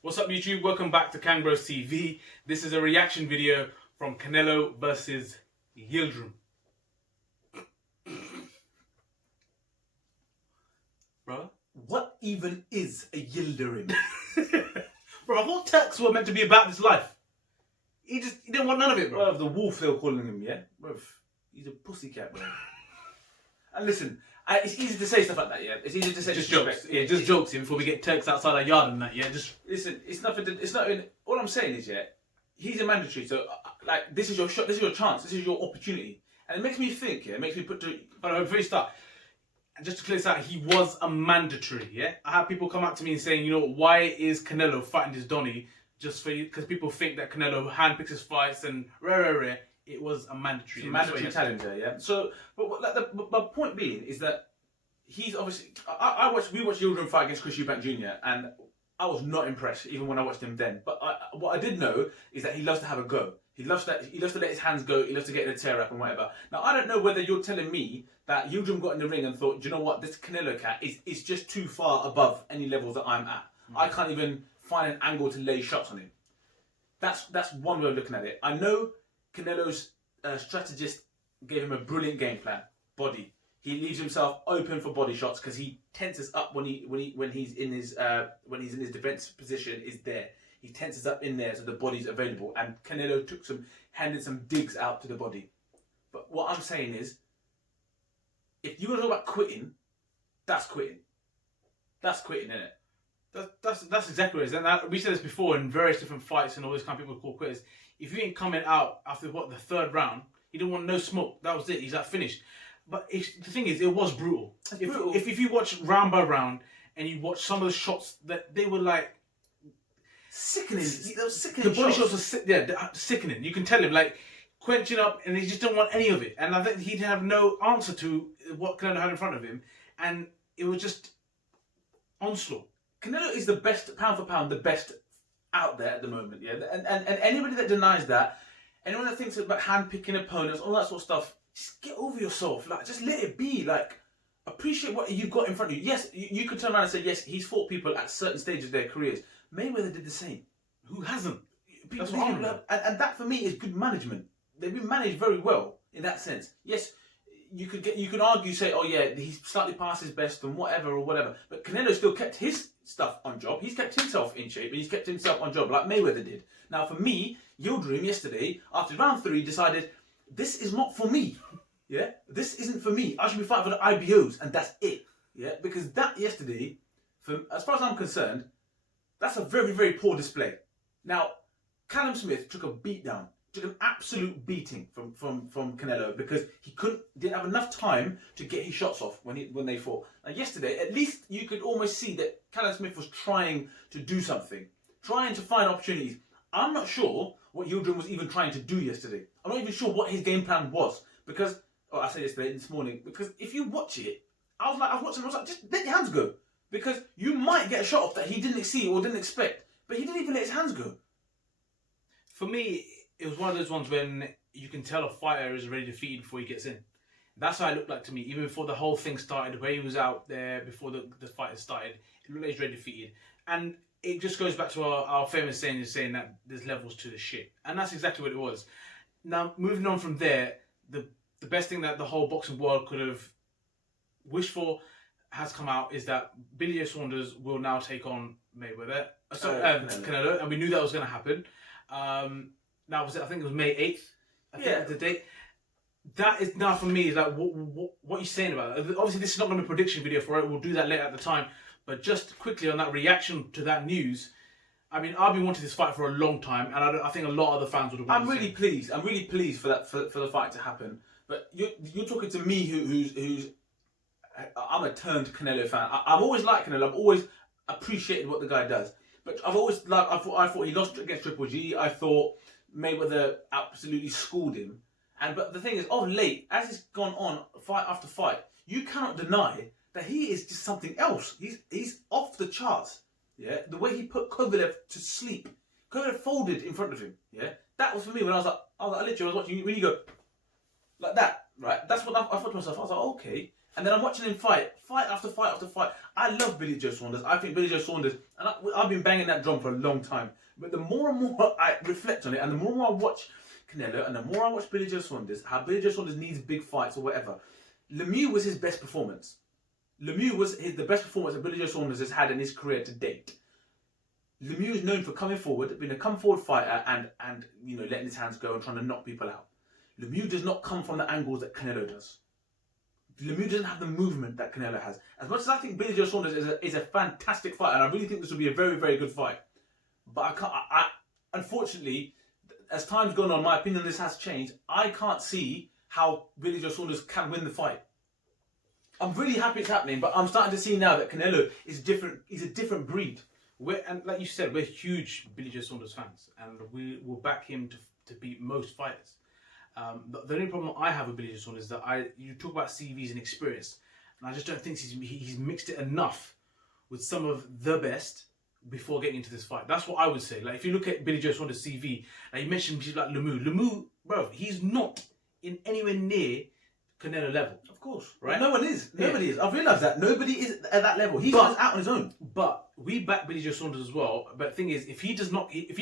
What's up, YouTube? Welcome back to KangBrosTV. This is a reaction video from Canelo versus Yildirim. Bro, what even is a Yildirim? bro, I thought Turks were meant to be about this life. He didn't want none of it, bro. Well, the wolf they were calling him, yeah? Bro, he's a pussycat, bro. And listen, it's easy to say stuff like that, yeah? It's easy to say just jokes. Yeah, just jokes before we get Turks outside our yard and that, yeah? Just listen, it's not all I'm saying is, yeah, he's a mandatory, so like this is your shot, this is your chance, this is your opportunity. And it makes me think, yeah, it makes me put to before you start, and just to clear this out, he was a mandatory, yeah? I had people come up to me and saying, you know, why is Canelo fighting this Donny? Just for you, because people think that Canelo handpicks his fights and rare. It was a mandatory. It's a mandatory challenge there, yeah. So, but my point being is that he's obviously. We watched Yildirim fight against Chris Eubank Jr. and I was not impressed even when I watched him then. But what I did know is that he loves to have a go. He loves to let his hands go. He loves to get in a tear up and whatever. Now I don't know whether you're telling me that Yildirim got in the ring and thought, do you know what, this Canelo cat is just too far above any levels that I'm at. I can't even find an angle to lay shots on him. That's one way of looking at it. I know Canelo's strategist gave him a brilliant game plan. Body. He leaves himself open for body shots because he tenses up when he's in his defensive position. Is there? He tenses up in there so the body's available. And Canelo handed some digs out to the body. But what I'm saying is, if you want to talk about quitting, that's quitting. That's quitting, isn't it? That's exactly what it is. And we said this before in various different fights and all this kind of people call quitters. If you ain't coming out after the third round, he didn't want no smoke. That was it. He's like finished. But the thing is, it was brutal. If you watch round by round and you watch some of the shots, that they were like sickening. Those sickening. The body shots were sickening. You can tell him like quenching up, and he just don't want any of it. And I think he'd have no answer to what Canelo had in front of him, and it was just onslaught. Canelo is the best, pound for pound, the best out there at the moment, yeah? And anybody that denies that, anyone that thinks about hand-picking opponents, all that sort of stuff, just get over yourself. Like, just let it be. Like, appreciate what you've got in front of you. Yes, you could turn around and say, yes, he's fought people at certain stages of their careers. Mayweather did the same. Who hasn't? That's what and that, for me, is good management. They've been managed very well in that sense. Yes, you could argue, say, oh yeah, he's slightly past his best and whatever. But Canelo still kept his stuff on job. He's kept himself in shape and he's kept himself on job like Mayweather did. Now for me, Yildirim yesterday, after round 3, decided, this is not for me. Yeah? This isn't for me. I should be fighting for the IBOs and that's it. Yeah? Because that yesterday, as far as I'm concerned, that's a very, very poor display. Now, Callum Smith took a beat down. Took an absolute beating from Canelo because he didn't have enough time to get his shots off when they fought. Now yesterday, at least you could almost see that Callum Smith was trying to do something, trying to find opportunities. I'm not sure what Yildirim was even trying to do yesterday. I'm not even sure what his game plan was because, I said yesterday, this morning, because if you watch it, I was like, just let your hands go, because you might get a shot off that he didn't see or didn't expect, but he didn't even let his hands go. For me, it was one of those ones when you can tell a fighter is already defeated before he gets in. That's how it looked like to me. Even before the whole thing started, where he was out there before the fight had started, it looked like he's already defeated. And it just goes back to our famous saying, saying that there's levels to the shit. And that's exactly what it was. Now, moving on from there, the best thing that the whole boxing world could have wished for has come out is that Billy Saunders will now take on Mayweather, Canelo, and we knew that was going to happen. Now was it? I think it was May 8th. I think the date. That is now for me. Is like what are you saying about it? Obviously, this is not going to be a prediction video for it. We'll do that later at the time. But just quickly on that reaction to that news, I mean, I've been wanting this fight for a long time, and I think a lot of other fans would have. I'm really pleased. I'm really pleased for that for the fight to happen. But you're talking to me, who's I'm a turned Canelo fan. I've always liked Canelo. I've always appreciated what the guy does. But I've always I thought he lost against Triple G. I thought Mayweather absolutely schooled him. But the thing is, of late, as it's gone on, fight after fight, you cannot deny that he is just something else. He's off the charts. Yeah, the way he put Kovalev to sleep. Kovalev folded in front of him. Yeah, that was for me when I was watching when you go like that, right? That's what I thought to myself. I was like, okay. And then I'm watching him fight after fight after fight. I love Billy Joe Saunders. I think Billy Joe Saunders, and I've been banging that drum for a long time. But the more and more I reflect on it, and the more and more I watch Canelo, and the more I watch Billy Joe Saunders, how Billy Joe Saunders needs big fights or whatever. Lemieux was his best performance. Lemieux was the best performance that Billy Joe Saunders has had in his career to date. Lemieux is known for coming forward, being a come-forward fighter, and letting his hands go and trying to knock people out. Lemieux does not come from the angles that Canelo does. Lemieux doesn't have the movement that Canelo has. As much as I think Billy Joe Saunders is a fantastic fighter, and I really think this will be a very, very good fight, but unfortunately, as time's gone on, my opinion on this has changed. I can't see how Billy Joe Saunders can win the fight. I'm really happy it's happening, but I'm starting to see now that Canelo is different. He's a different breed. And like you said, we're huge Billy Joe Saunders fans, and we will back him to beat most fighters. The only problem I have with Billy Joe Saunders is that you talk about CVs and experience, and I just don't think he's mixed it enough with some of the best before getting into this fight. That's what I would say. Like, if you look at Billy Joe Saunders' CV, like you mentioned people like Lemieux. Lemieux, bro, he's not in anywhere near Canelo level. Of course, right? No one is. Nobody is. I've realised that. Nobody is at that level. He's out on his own. But we back Billy Joe Saunders as well. But the thing is, if he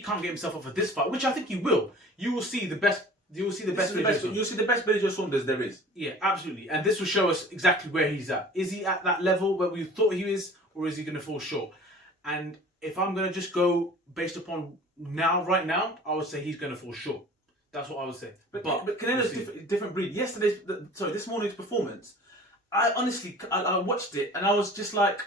can't get himself up for this fight, which I think he will, you will see the best. You will see the best. You'll see the best Billy Joe Saunders there is. Yeah, absolutely. And this will show us exactly where he's at. Is he at that level where we thought he is, or is he going to fall short? And if I'm going to just go based upon right now, I would say he's going to fall short. That's what I would say. But Canelo's different breed. This morning's performance, I honestly, I watched it and I was just like,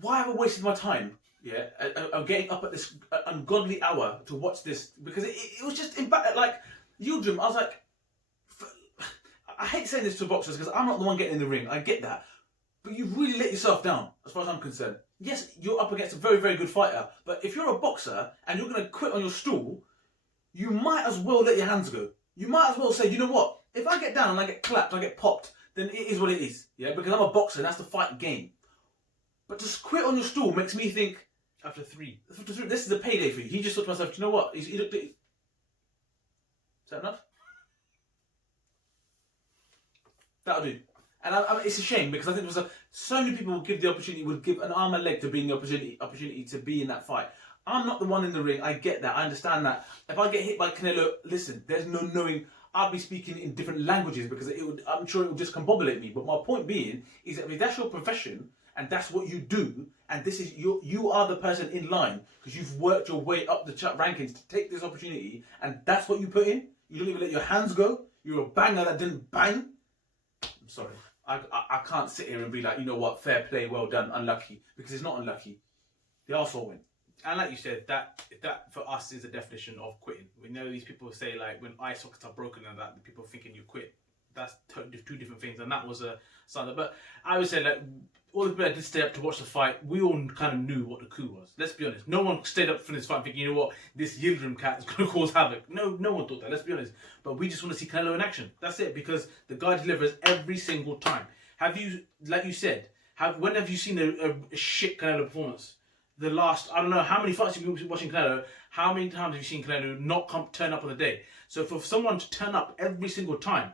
why have I wasted my time? Yeah, I'm getting up at this ungodly hour to watch this, because it was just like Yildirim. I was like, I hate saying this to boxers because I'm not the one getting in the ring. I get that, but you really let yourself down as far as I'm concerned. Yes, you're up against a very, very good fighter, but if you're a boxer and you're going to quit on your stool, you might as well let your hands go. You might as well say, you know what? If I get down and I get clapped, I get popped, then it is what it is. Yeah, because I'm a boxer and that's the fight game. But to quit on your stool makes me think, after three, this is a payday for you. He just thought to himself, you know what? He looked at. Is that enough? That'll do. And it's a shame, because I think so many people would give an arm and leg to being the opportunity to be in that fight. I'm not the one in the ring. I get that. I understand that. If I get hit by Canelo, listen, there's no knowing. I'll be speaking in different languages because I'm sure it will just combobulate me. But my point being is that if that's your profession and that's what you do, and this is you are the person in line because you've worked your way up the chart rankings to take this opportunity, and that's what you put in. You don't even let your hands go. You're a banger that didn't bang. I'm sorry. I can't sit here and be like, you know what, fair play, well done, unlucky, because it's not unlucky. The arsehole win. And like you said, that for us is a definition of quitting. We know these people say, like, when eye sockets are broken and that, the people thinking you quit. That's two different things, and that was a sign. But I would say, like, all the people that did stay up to watch the fight, we all kind of knew what the coup was. Let's be honest. No one stayed up for this fight thinking, you know what, this Yildirim cat is going to cause havoc. No one thought that. Let's be honest. But we just want to see Canelo in action. That's it, because the guy delivers every single time. Have you, like you said, when have you seen a shit Canelo performance? The last, I don't know how many fights you've been watching Canelo, how many times have you seen Canelo not turn up on the day? So for someone to turn up every single time,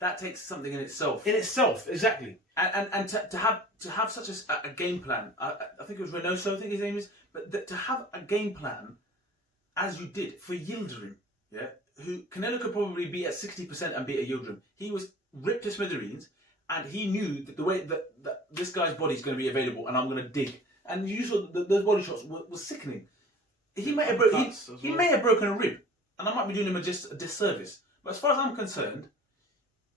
that takes something in itself. In itself, exactly. And to have such a game plan, I think it was Reynoso, I think his name is, but to have a game plan, as you did for Yildirim, yeah, who Canelo could probably be at 60% and beat a Yildirim. He was ripped to smithereens, and he knew that the way that this guy's body is going to be available, and I'm going to dig. And you saw those body shots were sickening. He may have broken a rib, and I might be doing him a disservice. But as far as I'm concerned,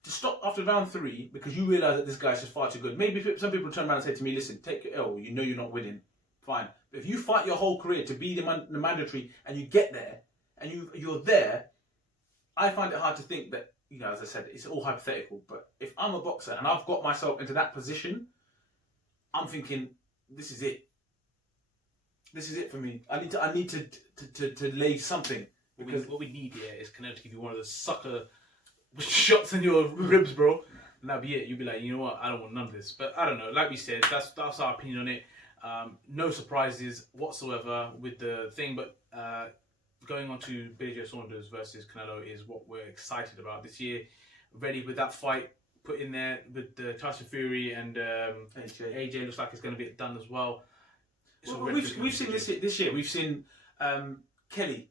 to stop after round 3 because you realise that this guy's just far too good. Maybe some people turn around and say to me, "Listen, take your L. You know you're not winning. Fine. But if you fight your whole career to be the mandatory, and you get there, and you're there, I find it hard to think that, you know, as I said, it's all hypothetical. But if I'm a boxer and I've got myself into that position, I'm thinking, this is it. This is it for me. I need to lay something. Because what we need here is Canelo to give you one of those sucker shots in your ribs, bro. And that'll be it. You'll be like, you know what? I don't want none of this. But I don't know. Like we said, that's our opinion on it. No surprises whatsoever with the thing. But going on to Billy Joe Saunders versus Canelo is what we're excited about this year. Ready with that fight put in there with Tyson Fury and AJ looks like it's going to be done as well. We've seen this year. We've seen Kelly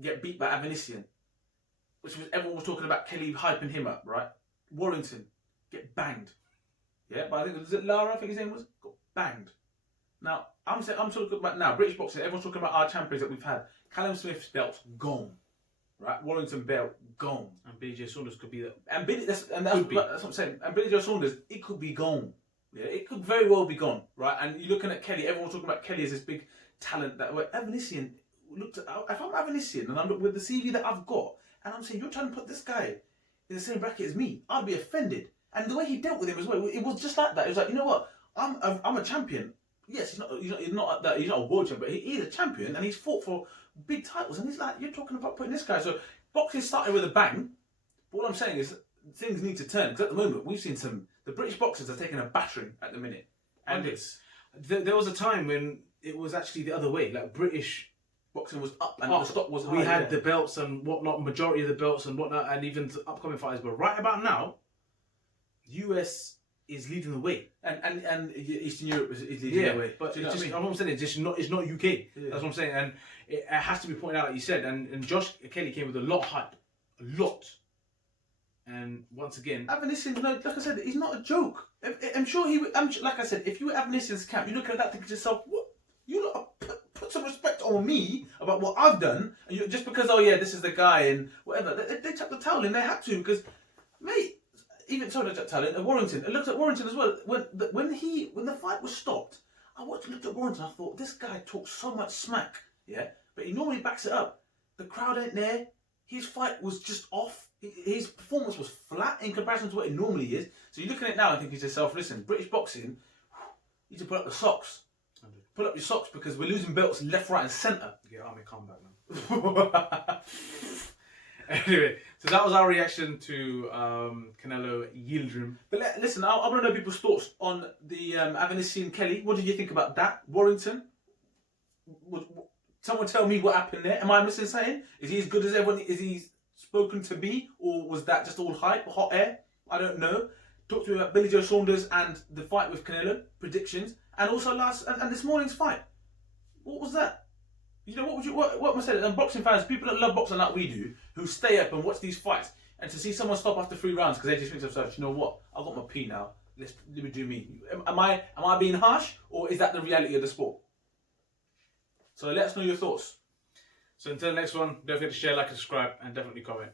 get beat by Avanesyan, which was everyone was talking about Kelly hyping him up, right? Warrington get banged, yeah. But I think was it Lara? I think his name was got banged. Now I'm talking about now British boxing. Everyone's talking about our champions that we've had. Callum Smith's belt's gone, right? Warrington belt gone, and Billy Joe Saunders could be that. And that's what I'm saying. And Billy Joe Saunders, it could be gone. Yeah, it could very well be gone, right? And you're looking at Kelly. Everyone's talking about Kelly as this big talent that Avanesyan looked at. If I'm Avanesyan and I'm with the CV that I've got, and I'm saying you're trying to put this guy in the same bracket as me, I'd be offended. And the way he dealt with him as well, it was just like that. It was like, you know what? I'm a champion. Yes, he's not a world champion, but he's a champion, and he's fought for big titles. And he's like, you're talking about putting this guy. So boxing started with a bang. But what I'm saying is things need to turn, because at the moment we've seen the British boxers are taking a battering at the minute, and there was a time when it was actually the other way. Like British boxing was up and the stock was high. We had the belts and whatnot, majority of the belts and whatnot, and even upcoming fighters. But right about now, US is leading the way, and Eastern Europe is leading the way. But you know it's just, what I mean? I'm saying it's not UK. Yeah. That's what I'm saying, and it has to be pointed out, like you said. And Josh Kelly came with a lot of hype, a lot. And once again, Avanesyan, like I said, he's not a joke. I'm sure he would. Like I said, if you were Avanesyan's camp, you look at that, think to yourself, "What? You lot put some respect on me about what I've done, and you just because this is the guy and whatever." They chucked the towel in. They had to because, mate. Even so, they chucked the towel in. Warrington. I looked at Warrington as well. When the fight was stopped, I looked at Warrington. I thought this guy talks so much smack, yeah, but he normally backs it up. The crowd ain't there. His fight was just off. His performance was flat in comparison to what it normally is. So you're looking at it now and thinking to yourself, listen, British boxing, you need to put up the socks. Put up your socks because we're losing belts left, right and centre. Yeah, Army comeback, man. Anyway, so that was our reaction to Canelo Yildirim. But listen, I want to know people's thoughts on the Avanesyan Kelly. What did you think about that? Warrington? Someone tell me what happened there. Am I missing something? Is he as good as everyone? Is he spoken to be, or was that just all hype, hot air? I don't know. Talk to me about Billy Joe Saunders and the fight with Canelo, predictions, and also and this morning's fight. What was that? You know, what am I saying? And boxing fans, people that love boxing like we do, who stay up and watch these fights, and to see someone stop after 3 rounds because they just think to themselves, you know what? I've got my pee now. Let me do me. Am I being harsh, or is that the reality of the sport? So let us know your thoughts. So until the next one, don't forget to share, like, and subscribe, and definitely comment.